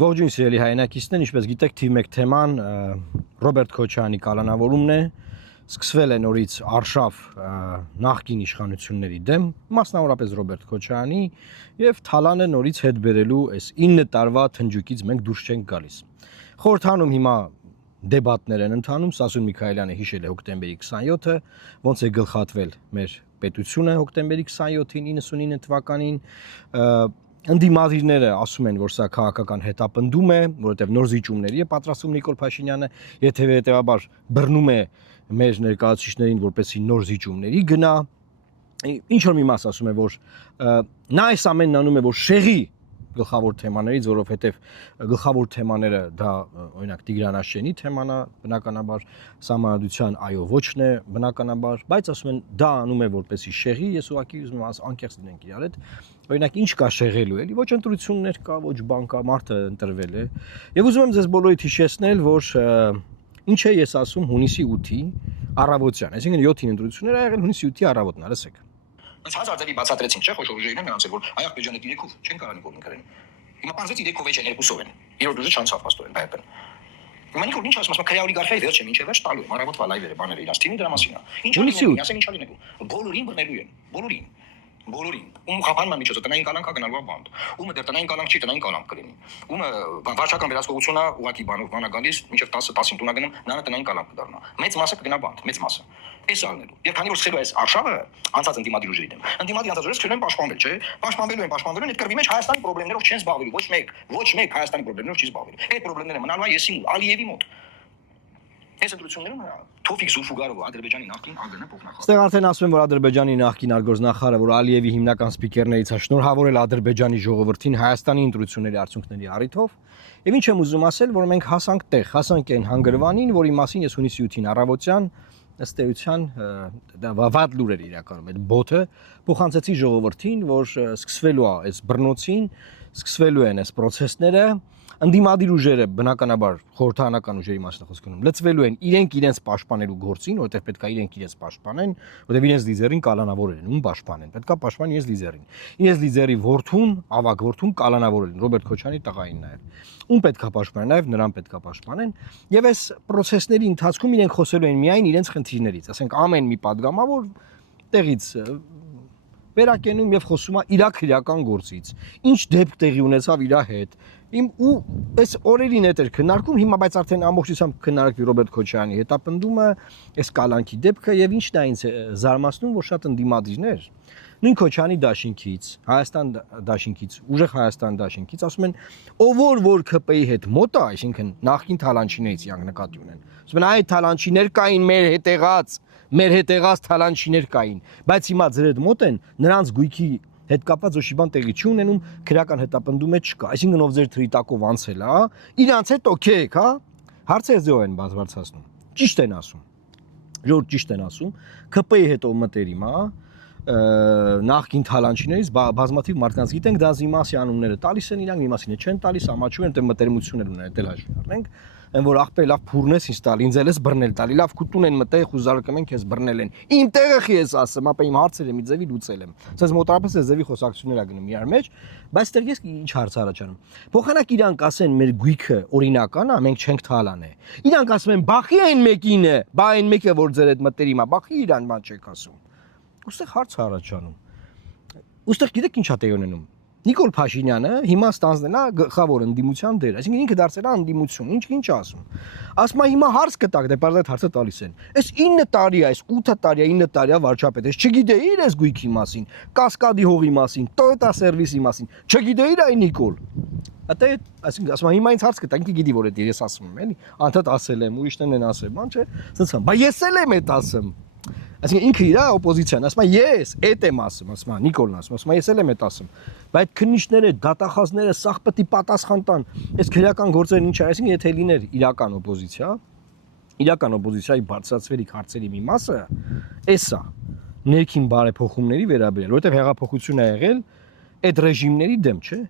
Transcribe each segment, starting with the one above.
Ողջույն սիրելի հայրենակիցներ, ինչպես գիտեք, թիվ 1 թեման Ռոբերտ Քոչարյանի կալանավորումն է, սկսվել է նորից արշավ նախկին իշխանությունների դեմ, մասնավորապես Ռոբերտ Քոչարյանի, եւ Թալանը նորից հետ բերելու այս 9 տարվա թնջուկից մենք դուրս չենք գալիս։ Խորհրդանում հիմա դեբատներ են ընթանում, Սասուն Միքայելյանը հիշել է հոկտեմբերի 27-ը, ոնց է գլխատվել մեր պետությունը հոկտեմբերի 27-ին 99 թվականին, Ընդդիմադիրները ասում են, որ սա քաղաքական հետապնդում է, որովհետև նոր զիջումների է պատրաստում Նիկոլ Փաշինյանը, հետևաբար բռնում է մեր ներկայացուցիչներին, որպեսզի նոր զիջումների գնա։ Ինչ որ մի մաս ասում է, որ նա այս ամենն անում է, որ շեղի գլխավոր թեմաներից, որովհետև գլխավոր թեմաները դա օրինակ Տիգրան թեման է, բնականաբար Սահմանադրության այո ոչն է, բնականաբար, բայց ասում են դա անում է որպեսի շեղի, ես ուղղակի ուզում եմ անկեղծ լինենք իրար հետ, օրինակ ինչ կա շեղելու էլի, ոչ ընտրություններ կա, ոչ բան կա, մարդը ընտրվել է, եւ ուզում եմ ձեզ բոլորիդ հիշեցնել, որ ինչ է ես ասում հունիսի 8-ի առավոտյան, այսինքն 7-ին ընտրությունները ա եղել հունիսի 8-ի առավոտն, լսեք։ Ոնց հազարդի բացատրեցին, չէ՞, խոշոր ուժերին են նրանցել, որ Աղբեջանը 3-ով չեն կարող Նիկոլին գրեն։ Հիմա բանձեց 3-ով են 2-ով են։ Երրորդ ուժը չանցավ աստորեն բայբեն։ Հիմա Նիկոլն ինչ ասում, քրեա օլիգարխիայի վերջը ինչև վերջ տալու, առավոտվա լայվերը բաները իրաց թիմի դրա մասին է։ Ինչ լինի, ասեն ինչա լինելու։ Բոլորին բռնելու են, բոլորին։ Խափանման միջոցով տնային կալանքա գնալու բանդ։ Ումը դեռ տնային կալանք չի, տնային կալանք կլինի։ Ումը վարչական վերահսկողությունն է ուղակի բանա գալիս, մինչև 10-10-ին տունա գնում, նա տնային կալանք կդառնա։ Մեծ մասը կգնա բանդ, մեծ մասը։ Էս ալնելու։ Եվ քանի որ սկսելու է այս արշավը անցած ընդդիմադիր ուժերի դեմ։ Ընդդիմադիր անցած ուժերը չեն պաշտպանվել, չէ՞։ Պաշտպանվելու են, այդ կրվի մեջ Հայաստանի խնդիրներով չեն զբաղվելու, ոչ մեկ Հայաստանի խնդիրներով չի զբաղվելու։ Այդ խնդիրները մնալու է եսի Ալիևի մոտ։ Այս ընտրություններում Թոֆիկ Զուլֆուգարովը Ադրբեջանի նախկին ԱԳՆ փոխնախարար։ Ստեղ արդեն ասում են, որ Ադրբեջանի նախկին արտգործնախարարը, որ Ալիևի հիմնական սպիկերներից է շնորհավորել Ադրբեջանի ժողովրդին Հայաստանի ընտրությունների արդյունքների առիթով։ Եվ ինչ եմ ուզում ասել, որ մենք հասանք այն հանգրվանին, որի մասին ես հունիսի 8-ին առավոտյան ըստ էության դա վատ լուր էր իրականում այդ բոթը փոխանցեցի ժողովրդին, որ սկսվելու է այս բռնոցին, սկսվելու են այս process-ները, ընդդիմադիր ուժերը բնականաբար խորհրդանական ուժերի մասին խոսքում լծվելու են իրենց պաշտպանելու գործին, որովհետև պետքա իրենց պաշտպանեն, որովհետև իրենց լիդերին կալանավորել են, ում պաշտպանեն, պետքա պաշտպանեն իրենց լիդերին։ Իրենց լիդերի որդուն, ավագ որդուն կալանավորել են, Ռոբերտ Քոչարյանի տղային նաև։ Ում պետքա պաշտպանեն, նաև նրան պետքա պաշտպանեն, եւ այս process-ների ընթացքում իրենք խոսելու են միայն իրենց խնդիրներից, ասենք ամեն մի падգամավոր տեղից վերակենում եւ խոսում է իր քրեական գործից։ Ինչ դեպք տեղի ունեցավ իր հետ։ Ու այս օրերին հետ էր քննարկում, հիմա բայց արդեն ամբողջությամբ քննարկվի Ռոբերտ Քոչարյանի հետապնդումը, այս կալանքի դեպքը եւ ինչն է ինձ զարմացնում, որ շատ ընդդիմադիրներ նույն Քոչարյանի դաշինքից, Հայաստան դաշինքից, ուժեղ Հայաստան դաշինքից ասում են, ով որ ՔՊ-ի հետ մոտ է, այսինքն նախկին թալանչիներից իրանք նկատի ունեն։ Ասում են, այ թալանչիներ կային մեր հետեղած թալանչիներ կային, բայց հիմա ձեր հետ մոտ են, նրանց գույքի հետ կապված ոչ մի բան տեղի չի ունենում, քրեական հետապնդում է չկա։ Այսինքն ով ձեր թրիտակով անցել է, իրանց հետ օքեյ եք, հա։ Հարցերը ձեզ են բացվածացնում։ Ճիշտ են ասում։ Ժողովուրդ ճիշտ են ասում։ ՔՊ-ի հետ ով մտերիմ է, նախկին թալանչիներից բազմաթիվ մարդկանց գիտենք, դա զիմասի անունները տալիս են իրանք, իմասինը չեն տալիս, ամաչում են, դե մտերմություններ ունեն, դել հաշվի առնենք, այն որ աղբե լավ փուրնես ինձ տալ, ինձ էլ էս բռնել տալի, լավ կուտուն են մտեղ խուզարկում են, քեզ բռնել են։ Իմ տեղը խի ես ասում, ապա իմ հարցերը մի ձևի լուծել եմ։ Ասես մոտարապես այս ձևի խոսակցություններ ա գնում իրար մեջ, բայց դեռ ես ինչ հարց առաջանում։ Փոխանակ իրանք ասեն մեր գույքը օրինական է, մենք չենք թալանե։ Իրանք ասում են բախի այն մեկին է, բա այն մեկը որ ձեր հետ մտերիմ է, բախի իրան բան չեք ասում։ Ուստեղ հարց է առաջանում։ Ուստեղ գիտեք ինչ է տեղի ունենում։ Նիկոլ Փաշինյանը հիմա ստանձնել է գլխավոր ընդդիմության դեր, այսինքն ինքը դարձել է ընդդիմություն, ինչ ասում։ Ասում է հիմա հարց կտակ, դե բարձր հարցը տալիս են։ Այս 9 տարի է, այս 8 տարի է, 9 տարի է վարչապետ, ես չգիտեի այս գույքի մասին, Կասկադի հողի մասին, Toyota սերվիսի մասին, չգիտեի այ Նիկոլ։ Ատե, այսինքն ասում է հիմա ինձ հարց կտակ, ինքը գիտի որ դա ես ասում եմ, էլի, անդադ ասել եմ, ուրիշներն են ասել, բան չէ, ասած բա ես էլ եմ այդ ասում։ Այսինքն ինքը իր օպոզիցիան, ասում է ես էդ եմ ասում, ասում է Նիկոլն ասում է ես էլ եմ այդ ասում, բայց քննիչները, դատախազները սաղ պետք է պատասխան տան, այս քրեական գործերն ինչ է, այսինքն եթե լիներ իրական օպոզիցիայի բարձրացվելիք հարցերի մի մասը, էսա ներքին բարեփոխումների վերաբերյալ, որովհետև հեղափոխություն է եղել այդ ռեժիմների դեմ, չէ՞։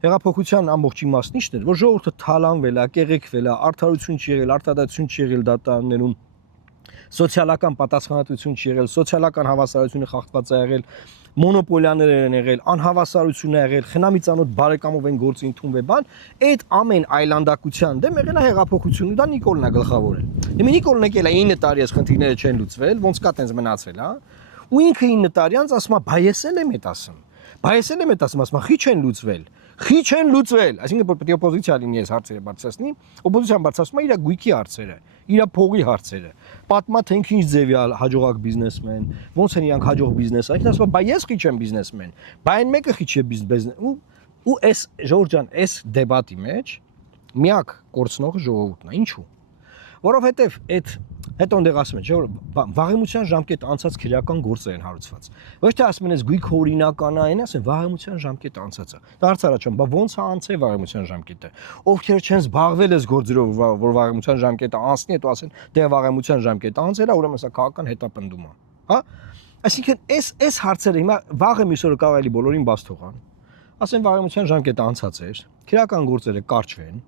Հեղափոխության ամբողջ իմաստն ինչն էր, որ ժողովուրդը թալանվել է, կեղեքվել է, արդարություն չի եղել, արտադատություն չի եղել դատարաններում, սոցիալական պատասխանատվություն չի եղել, սոցիալական հավասարությունը խախտված է եղել, մոնոպոլիաներ են եղել, անհավասարություն է եղել, խնամիցանոց բարեկամով են գործի ընդունվել բան, այդ ամեն այլանդակության դեմ եղել է հեղափոխություն ու դա Նիկոլն է գլխավորել։ Հիմա Նիկոլն եկել է 9 տարի այս խնդիրները չեն լուծվել, ոնց կա տենց մնացել, հա։ Ու ինքը 9 տարի անց ասում է, բայ ես էլ եմ այդ ասում։ Բայեսել եմ ասում, խի չեն լուծվել։ Խի չեն լուծվել, այսինքն պետք է օպոզիցիա լինի այս հարցերը բարձրացնի, օպոզիցիան բարձրացնում է իր գույքի հարցերը, իր փողի հարցերը։ Պատմա թե ինչ ձևի հաջողակ բիզնեսմեն, ոնց են իրանք հաջող բիզնես, այսինքն ասում է, բայ ես խի չեմ բիզնեսմեն, բայ այն մեկը խի չէ բիզնես։ Ու այս Ժորժ ջան, այս դեբատի մեջ միակ կորցնողը ժողովուրդն է, ինչու՞։ Որովհետև այդ հետո ընդեղ ասում են, չէ՞ որ վաղեմության ժամկետ անցած քրեական գործեր են հարուցված։ Ոչ թե ասում են այս գույքը օրինական է, այն ասեն վաղեմության ժամկետ անցած է։ Դա հարց առաջ բա ո՞նց է անցել վաղեմության ժամկետը։ Ովքեր չեն զբաղվել այս գործերով, որ վաղեմության ժամկետը անցնի, հետո ասեն դե վաղեմության ժամկետը անցել է, ուրեմն սա քաղաքական հետապնդում է, հա։ Այսինքն այս հարցերը հիմա վաղը միսօրը կարող էլի բոլորին բաց թողան։ Ասեն վաղեմության ժամկետը անցած էր, քրեական գործերը կարճվեն,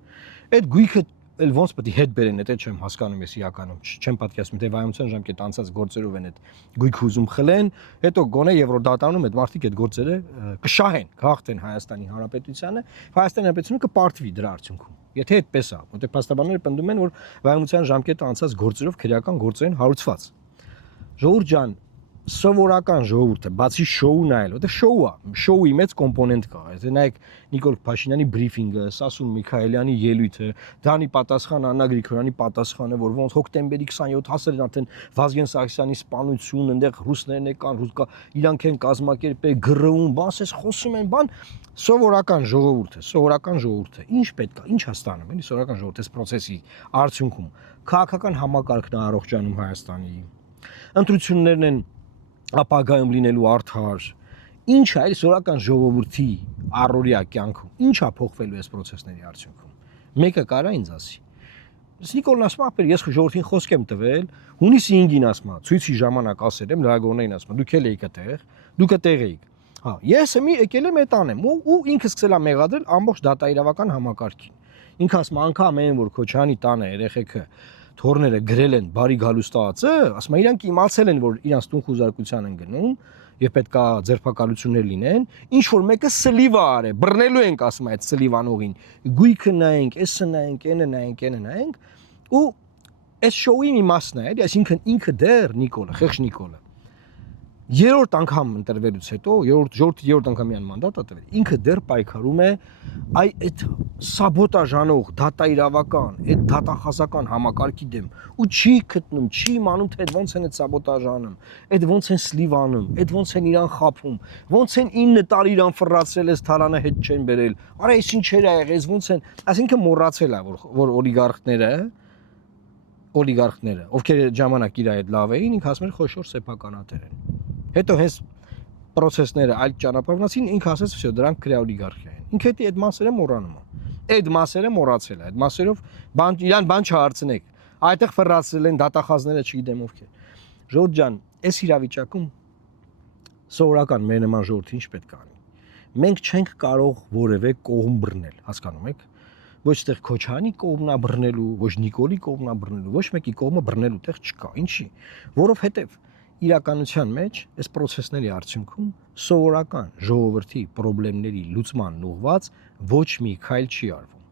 այդ գույքը էլ ոնց պետք է հետ բերեն, դա չեմ հասկանում ես իրականում, չեմ պատկերացնում, թե վայամության ժամկետ անցած գործերով են այդ գույքը ուզում խլեն, հետո գոնե Եվրոդատանում այդ մարդիկ այդ գործերը կշահեն, գաղթեն Հայաստանի Հանրապետությանը, Հայաստանի Հանրապետությունը կպարտվի դրա արդյունքում։ Եթե այդպես է, որտեղ փաստաբանները պնդում են, որ վայամության ժամկետը անցած գործերով քրեական գործեր են հարուցված։ Ժողովուրդ ջան, սովորական ժողովուրդը, բացի շոու նայել, որտեղ շոու է, շոուի մեծ կոմպոնենտ կա։ Եթե նայեք Նիկոլ Փաշինյանի բրիֆինգը, Սասուն Միքայելյանի ելույթը, Դանի պատասխանը, Աննա Գրիգորյանի պատասխանը, որ ոնց հոկտեմբերի 27 հասել են արդեն Վազգեն Սարգսյանի սպանություն, այնտեղ ռուսներն եկան, իրանք են կազմակերպել, գրում, բաս խոսում են, բան, սովորական ժողովուրդը, ինչ պետք է, ինչ է ստանում, էլի սովորական ժողովուրդը այս process-ի արդյունքում քաղաքական համակարգն է առողջանում Հայաստանի, ընտրություններն են ապագայում լինելու արդար, ինչ է այս սովորական ժողովրդի առօրյա կյանքում, ինչ է փոխվելու այս process-ների արդյունքում։ Մեկը կարա ինձ ասի։ Նիկոլն ասում է, ես ժողովրդին խոսք եմ տվել, հունիսի 5-ին ասում է, ցույցի ժամանակ ասել եմ, լրագրողներին ասում եմ, դուք էլ եք այդտեղ, դուք այդտեղ եք։ Հա, ես եկել եմ այդ անեմ ու ինքը սկսել է մեղադրել ամբողջ դատաիրավական համակարգին։ Ինքը ասում է, անգամ այն որ Քոչյանի տանը երեխեքը թորները գրել են բարի գալուստացը, ասում է իրանք իմացել են որ իրանց տուն խուզարկության են գնում եւ պետքա ձերբակալություններ լինեն, ինչ որ մեկը սլիվ է արել, բռնելու ենք ասում է այդ սլիվանողին, գույքը նայենք, էսը նայենք, այնը նայենք, այնը նայենք ու այս շոուի մի մասն է, էլի, այսինքն ինքը դեռ Նիկոլը, խեղճ Նիկոլը երրորդ անգամ ընտրվելուց հետո, երրորդ անգամյան մանդատ է տվել, ինքը դեռ պայքարում է այդ սաբոտաժանող, դատաիրավական, այդ դատախազական համակարգի դեմ ու չի գտնում, չի իմանում, թե ոնց են այդ սաբոտաժանում, այդ ոնց են սլիվ անում, այդ ոնց են իրան խափում, ոնց են 9 տարի իրան ֆռացրել, այս թալանը հետ չեն բերել, արա այս ինչեր ա եղել, ոնց են, այսինքն մոռացել է, որ օլիգարխները, ովքեր ժամանակ իր այդ լավ էին, ինքը ասում էր խոշոր սեփականատեր են։ Հետո հենց process-ները այլ ճանապարհնացին, ինքը ասաց, всё, դրանք քրե օլիգարխիա են։ Ինքը այդ մասերը մոռանում է։ Այդ մասերը մոռացել է, այդ մասերով իրան բան չհարցնեք։ Այդտեղ ֆռացրել են դատախազները, չգիտեմ ովքեր։ Ժորժ ջան, այս իրավիճակում սովորական մեր նման ժողովուրդը ինչ պետք է անի։ Մենք չենք կարող որևէ կողմ բռնել, հասկանում եք։ Ոչ տեղ Քոչյանի կողմն է բռնելու, ոչ Նիկոլի կողմն է բռնելու, ոչ մեկի կողմը բռնելու տեղ չկա։ Ինչի՞։ Որովհետև իրականության մեջ այս process-ների արդյունքում սովորական ժողովրդի խնդիրների լուծման ուղղված ոչ մի քայլ չի արվում։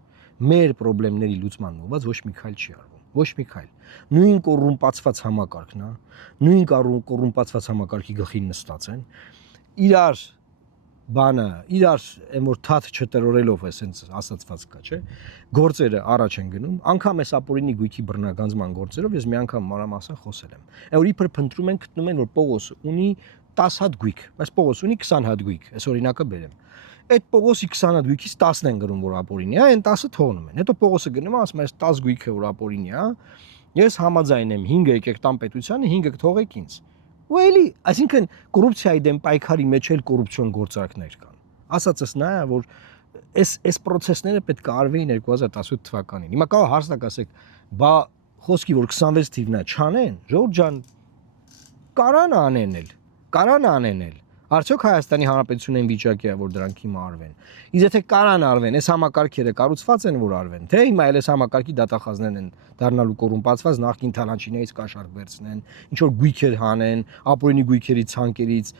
Մեր խնդիրների լուծման ուղղված ոչ մի քայլ չի արվում։ Ոչ մի քայլ։ Նույն կոռումպացված համակարգն է, նույն կոռումպացված համակարգի գլխին նստած են։ Իրար բանը, իրար այն որ թաթ չտրորելով է սենց ասացված կա, չէ՞։ Գործերը առաջ են գնում, անգամ այս ապօրինի գույքի բռնագանձման գործերով ես մի անգամ մանրամասն խոսել եմ։ Այն որ իբր փնտրում են գտնում են որ Պողոս ունի 10 հատ գույք, բայց Պողոս ունի 20 հատ գույք, այս օրինակը բերեմ։ Այդ Պողոսի 20 հատ գույքից 10-ն են գրում որ ապօրինի է, այն 10-ը թողնում են։ Հետո Պողոսը գնում է ասում է այս 10 գույքը որ ապօրինի է, ես համաձայն եմ 5-ը եկեք տան պետությանը, 5-ը թողեք ինձ։ Ու էլի, այսինքն կոռուպցիայի դեմ պայքարի մեջ էլ կոռուպցիոն գործարքներ կան։ Ասածս նա է որ այս process-ները պետք է արվեին 2018 թվականին։ Հիմա կարող հարց տակ ասեք, բա խոսքի որ 26 թիվն է, չանեն, Ժորժ ջան, կարան անեն էլ։ Արդյոք Հայաստանի Հանրապետությունը այն վիճակի է, որ դրանք հիմա արվեն։ Իսկ եթե կարան արվեն, այս համակարգերը կառուցված են, որ արվեն, թե հիմա այլ այս համակարգի դատախազներն են դառնալու կոռումպացված, նախկին թալանչիներից կաշառք վերցնեն, ինչ որ գույքեր հանեն, ապօրինի գույքերի ցանկերից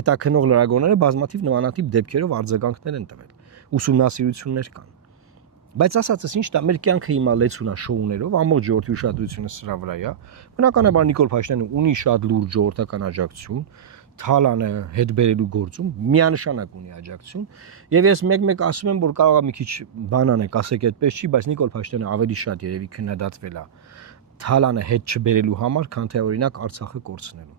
հետաքնող լրագրողները բազմաթիվ նմանատիպ դեպքերով արձագանքներ են տվել, ուսումնասիրություններ կան։ Բայց ասածս ինչ դա մեր կյանքը հիմա լեցունա շոուներով, ամբողջ ժողովրդի ուշադրությունը սրա վրա է։ Բնականաբար Նիկոլ Փաշինյանը ունի շատ լուրջ ժողովրդական աջակցություն, Թալանը հետ բերելու գործում միանշանակ ունի աջակցություն, եւ ես մեկ-մեկ ասում եմ, որ կարող է մի քիչ բան անեք, ասեք այդպես չի, բայց Նիկոլ Փաշինյանը ավելի շատ երևի քննադատվել է Թալանը հետ չբերելու համար, քան թե օրինակ Արցախը կորցնելու։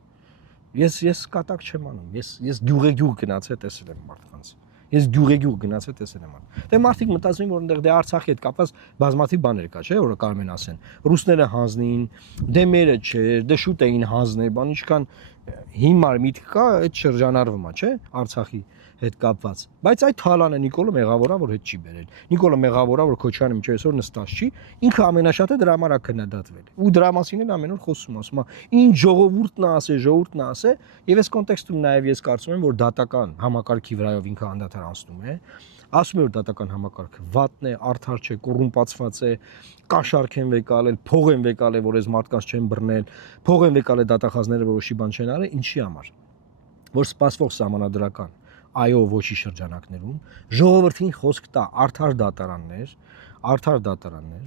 Ես կատակ չեմ անում, ես գյուղ գնացել տեսել եմ մարդկանց։ Ես գյուղ գնացել տեսել եմ։ Դե մարդիկ մտածում են, որ այնտեղ դե Արցախի հետ կապված բազմաթիվ բաներ կա, չէ՞, որ կարող են ասեն։ Ռուսները հանձնին, դե մերը չէ, դե շուտ էին հանձնել, բան ինչքան հիմար միտք կա այդ շրջանառվում է, չէ՞, Արցախի հետ կապված։ Բայց այդ Թալանը Նիկոլը մեղավորա, որ հետ չի բերել։ Նիկոլը մեղավորա, որ Քոչարյանը մինչև այսօր նստած չի, ինքը ամենաշատը դրա համար է քննադատվել։ Ու դրա մասին էլ ամեն օր խոսում է, ասում է, ինչ ժողովուրդն է ասե, եւ այս կոնտեքստում նաեւ ես կարծում եմ, որ դատական համակարգի վրայով ինքը անդադար անցնում է։ Ասում է, որ դատական համակարգը վատն է, արդար չէ, կոռումպացված է, կաշառք են վեկալել, փող են վեկալել, որ այս մարդկանց չեն բռնել, փող են վեկալել դատախազները, որ ոչի բան չեն արել, ինչի համար։ Որ սպասվող սահմանադրական այո ոչի շրջանակներում ժողովրդին խոսք տա արդար դատարաններ,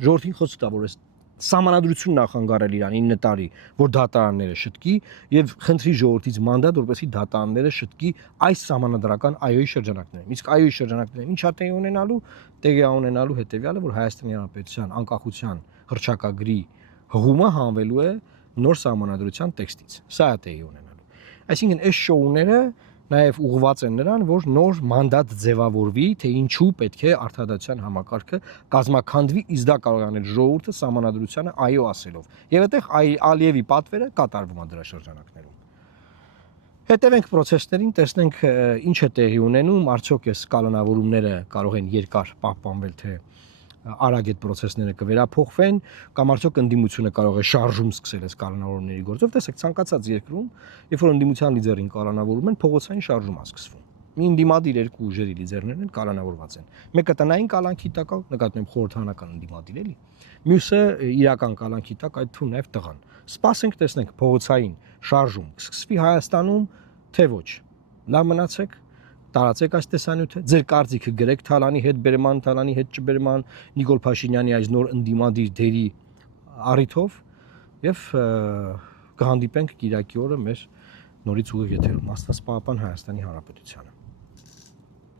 ժողովրդին խոսք տա, որ այս սահմանադրություն նախանգարել իրան 9 տարի, որ դատարանները շտկի եւ խնդրի ժողովրդից մանդատ, որպեսզի դատարանները շտկի այս սահմանադրական այոյի շրջանակներում։ Իսկ այոյի շրջանակներում ինչա տեղի ունենալու հետեւյալը, որ Հայաստանի Հանրապետության անկախության հռչակագրի հղումը հանվելու է նոր սահմանադրության տեքստից։ Սա է տեղի ունենալու։ Այսինքն այս շոուները նաև ուղղված են նրան, որ նոր մանդատ ձևավորվի, թե ինչու պետք է արդարադատության համակարգը կազմաքանդվի, իսկ դա կարող է անել ժողովուրդը սահմանադրությանը այո ասելով։ Եվ այդտեղ Ալիևի պատվերը կատարվում է դրա շրջանակներում։ Հետևենք process-ներին, տեսնենք ինչ է տեղի ունենում, արդյոք այս կանոնավորումները կարող են երկար պահպանվել, թե արագ այդ process-ները կվերափոխվեն, կամ արդյոք ընդդիմությունը կարող է շարժում սկսել այս կանոնավորումների գործով։ Տեսեք, ցանկացած երկրում, երբ որ ընդդիմության լիդերին կանոնավորում են, փողոցային շարժում է սկսվում։ Մի ընդդիմադիր երկու ուժերի լիդերներն են կանոնավորված են։ Մեկը տնային կալանքի տակ է, նկատում եմ խորհրդանական ընդդիմադիր էլի։ Մյուսը իրական կալանքի տակ, այդ թվում նաև տղան։ Սպասենք, տեսնենք փողոցային շարժում կսկսվի Հայաստանում, թե ոչ։ Լավ մնացեք, տարածեք այս տեսանյութը, ձեր կարծիքը գրեք Թալանի հետ բերման, Թալանի հետ չբերման, Նիկոլ Փաշինյանի այս նոր ընդդիմադիր դերի առիթով եւ կհանդիպենք Կիրակի օրը մեր նորից ուղիղ եթերում։ Աստված պահապան Հայաստանի Հանրապետությանը։